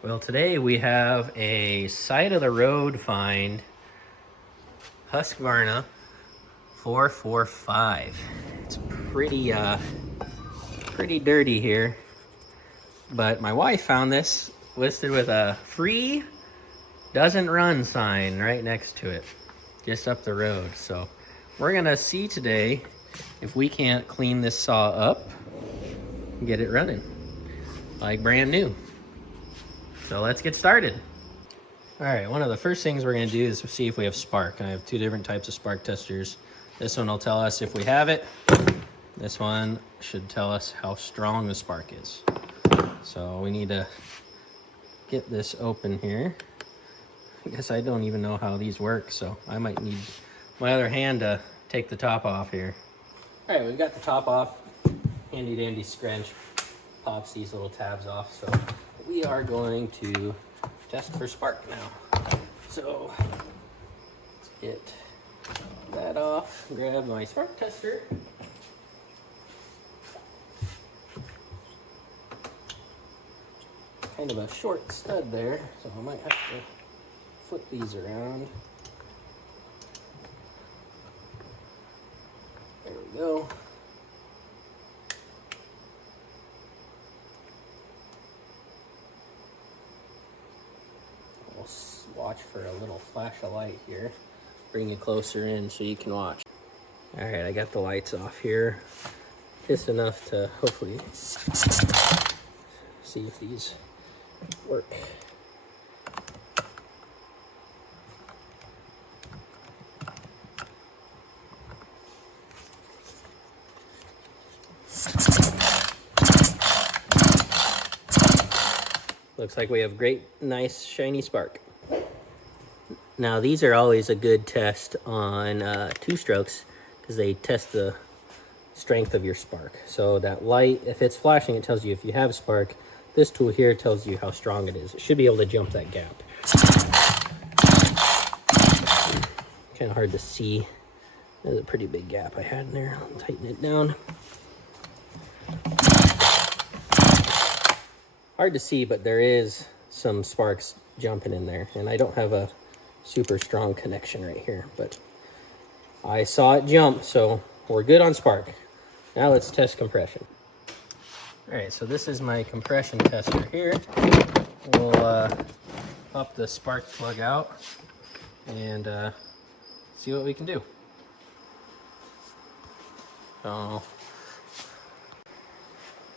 Well, today we have a side of the road find, Husqvarna 445. It's pretty dirty here, but my wife found this listed with a free doesn't run sign right next to it, just up the road. So we're gonna see today if we can't clean this saw up and get it running like brand new. So let's get started. All right, one of the first things we're gonna do is see if we have spark. I have two different types of spark testers. This one will tell us if we have it. This one should tell us how strong the spark is. So we need to get this open here. I guess I don't even know how these work, so I might need my other hand to take the top off here. All right, we've got the top off. Handy dandy scrunch pops these little tabs off. So we are going to test for spark now. So let's get that off, grab my spark tester. Kind of a short stud there, so I might have to flip these around. There we go. We'll watch for a little flash of light here. Bring you closer in so you can watch. All right, I got the lights off here. Just enough to hopefully see if these work. Looks like we have great, nice, shiny spark. Now these are always a good test on two strokes because they test the strength of your spark. So that light, if it's flashing, it tells you if you have spark. This tool here tells you how strong it is. It should be able to jump that gap. Kind of hard to see. There's a pretty big gap I had in there. I'll tighten it down. Hard to see, but there is some sparks jumping in there. And I don't have a super strong connection right here, but I saw it jump, so we're good on spark. Now let's test compression. All right, so this is my compression tester here. We'll pop the spark plug out and see what we can do. So, all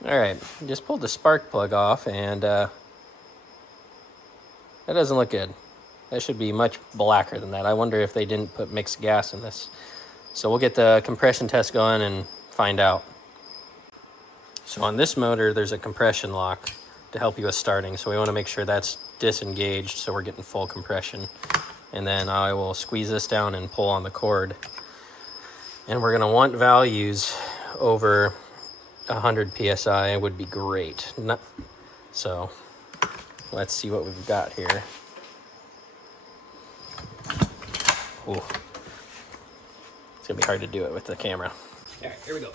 right, just pulled the spark plug off and that doesn't look good. That should be much blacker than that. I wonder if they didn't put mixed gas in this. So we'll get the compression test going and find out. So on this motor, there's a compression lock to help you with starting. So we want to make sure that's disengaged so we're getting full compression. And then I will squeeze this down and pull on the cord. And we're going to want values over 100 PSI would be great. So let's see what we've got here. Ooh. It's going to be hard to do it with the camera. All right, here we go.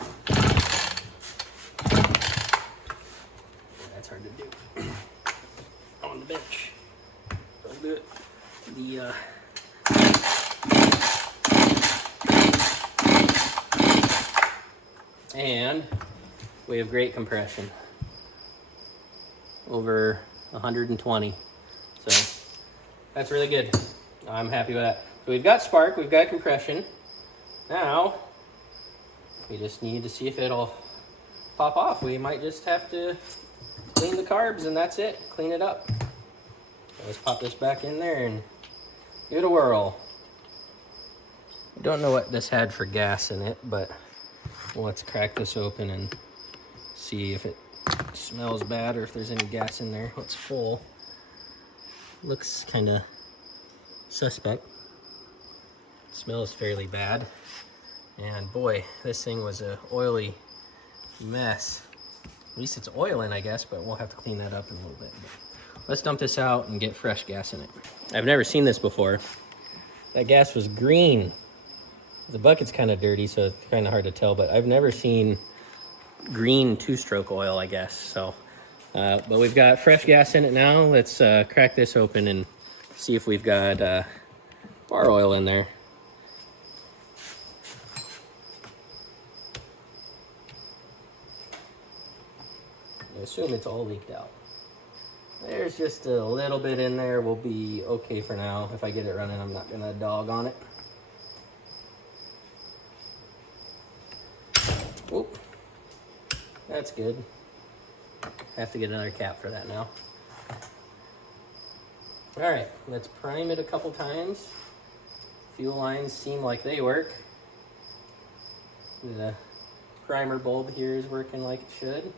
That's hard to do on the bench. I'll do it. And we have great compression, over 120. So that's really good. I'm happy with that. So we've got spark, we've got compression. Now we just need to see if it'll pop off. We might just have to clean the carbs and that's it. Clean it up. Let's pop this back in there and give it a whirl. I don't know what this had for gas in it, but let's crack this open and see if it smells bad or if there's any gas in there. It's full. Looks kind of suspect. Smells fairly bad. And boy, this thing was a oily mess. At least it's oiling, I guess, but we'll have to clean that up in a little bit. Let's dump this out and get fresh gas in it. I've never seen this before. That gas was green. The bucket's kind of dirty, so it's kind of hard to tell, but I've never seen green two-stroke oil, I guess. So But we've got fresh gas in it now. Let's crack this open and see if we've got bar oil in there. I assume it's all leaked out. There's just a little bit in there. We'll be okay for now. If I get it running, I'm not gonna dog on it. Oop. That's good. Have to get another cap for that now. All right, let's prime it a couple times. Fuel lines seem like they work. The primer bulb here is working like it should.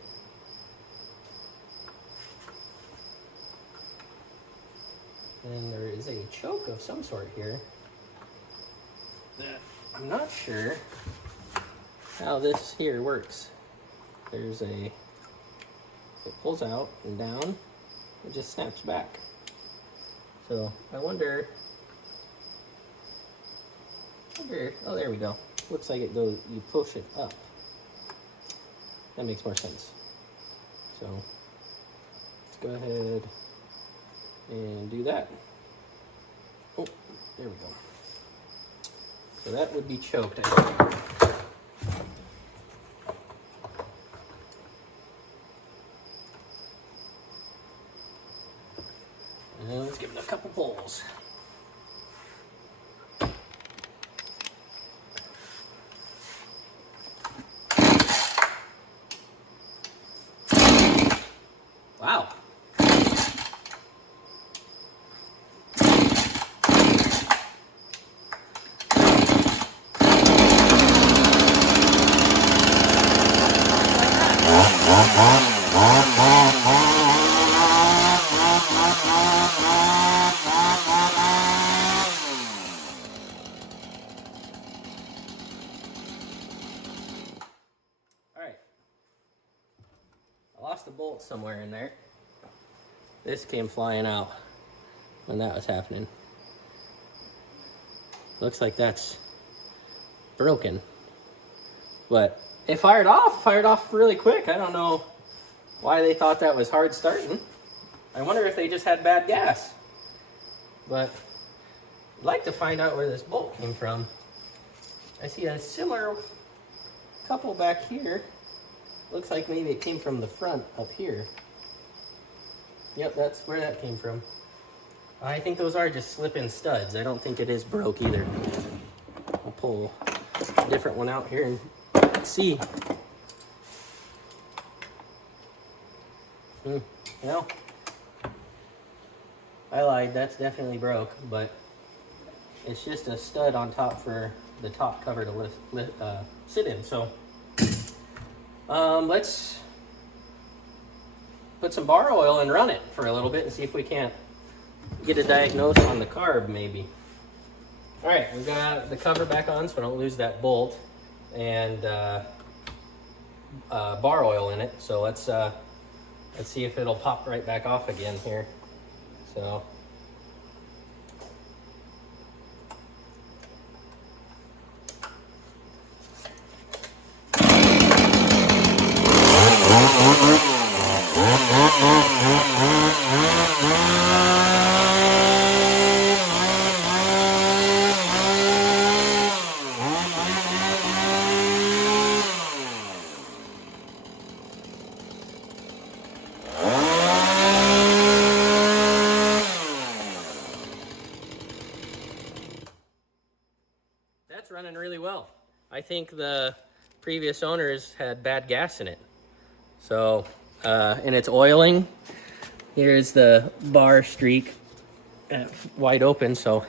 And there is a choke of some sort here that I'm not sure how this here works. There's a, it pulls out and down, it just snaps back. So I wonder, oh, there we go. Looks like it goes, you push it up. That makes more sense. So let's go ahead and do that. Oh, there we go. So that would be choked, I think. And let's give it a couple pulls. Wow. All right. I lost a bolt somewhere in there. This came flying out when that was happening. Looks like that's broken. But it fired off really quick. I don't know why they thought that was hard starting. I wonder if they just had bad gas. But I'd like to find out where this bolt came from. I see a similar couple back here. Looks like maybe it came from the front up here. Yep, that's where that came from. I think those are just slip-in studs. I don't think it is broke either. I'll pull a different one out here and see. Well, I lied. That's definitely broke, but it's just a stud on top for the top cover to sit in. So let's put some bar oil and run it for a little bit and see if we can't get a diagnosis on the carb maybe. All right, we've got the cover back on so I don't lose that bolt, and bar oil in it. So let's see if it'll pop right back off again here. So that's running really well. I think the previous owners had bad gas in it. So, and it's oiling. Here's the bar streak wide open. So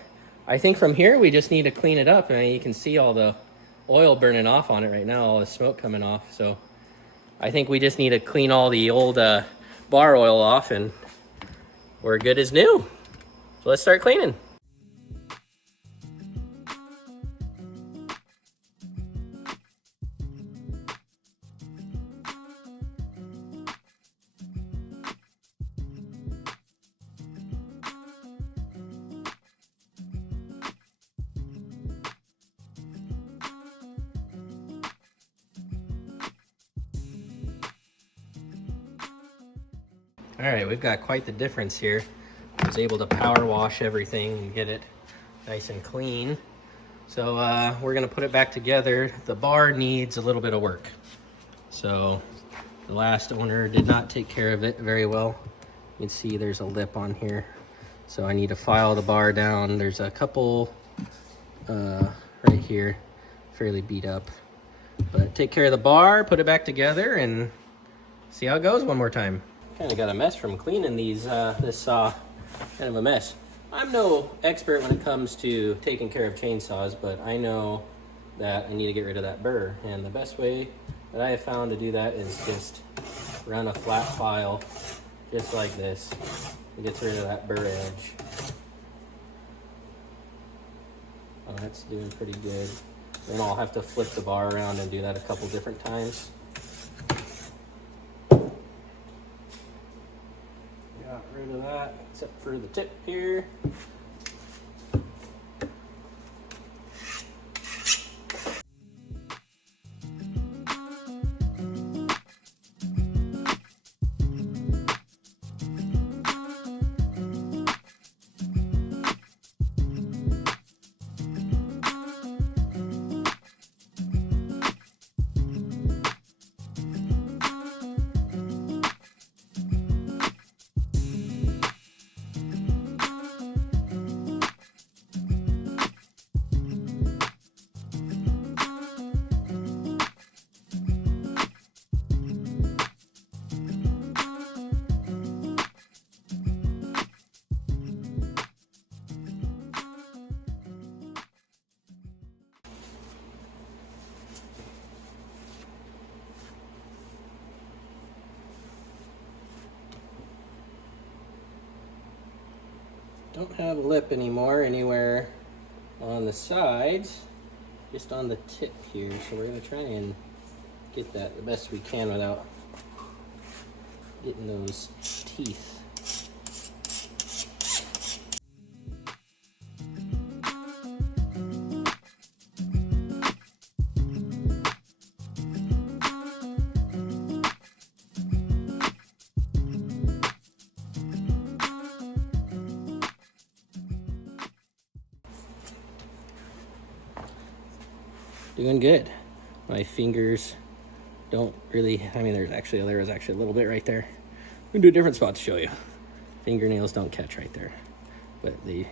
I think from here we just need to clean it up. And you can see all the oil burning off on it right now, all the smoke coming off. So I think we just need to clean all the old bar oil off and we're good as new. So let's start cleaning. All right, we've got quite the difference here. I was able to power wash everything and get it nice and clean. So we're gonna put it back together. The bar needs a little bit of work. So the last owner did not take care of it very well. You can see there's a lip on here. So I need to file the bar down. There's a couple right here, fairly beat up. But take care of the bar, put it back together, and see how it goes one more time. Kind of got a mess from cleaning these, this saw. Kind of a mess. I'm no expert when it comes to taking care of chainsaws, but I know that I need to get rid of that burr. And the best way that I have found to do that is just run a flat file, just like this. It gets rid of that burr edge. Oh, that's doing pretty good. Then I'll have to flip the bar around and do that a couple different times. Got rid of that, except for the tip here. Don't have a lip anymore anywhere on the sides, just on the tip here. So we're gonna try and get that the best we can without getting those teeth. Doing good. My fingers don't really, I mean, there was actually a little bit right there. I'm gonna do a different spot to show you. Fingernails don't catch right there, but they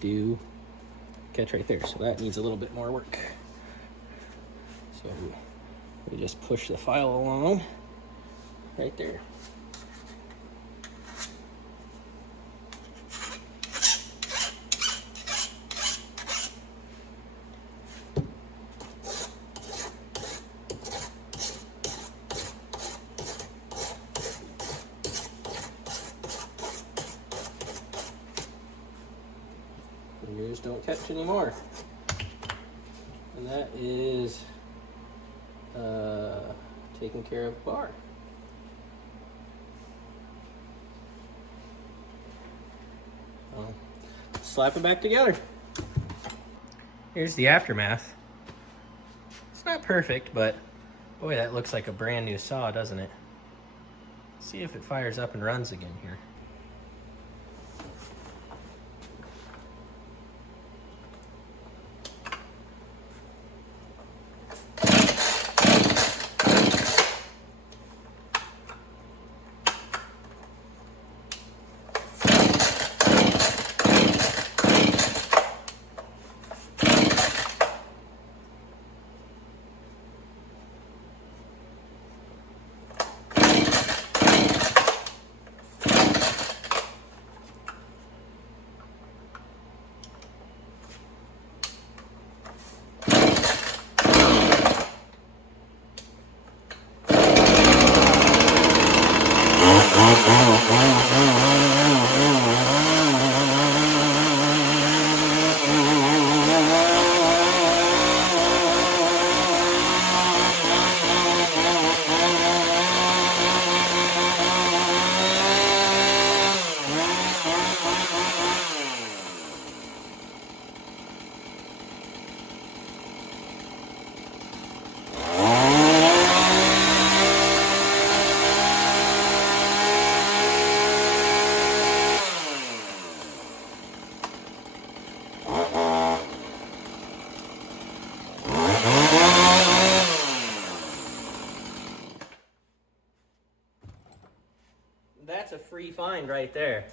do catch right there. So that needs a little bit more work. So we just push the file along right there. Fingers don't catch anymore. And that is taking care of the bar. Slap it back together. Here's the aftermath. It's not perfect, but boy, that looks like a brand new saw, doesn't it? Let's see if it fires up and runs again here. free find right there.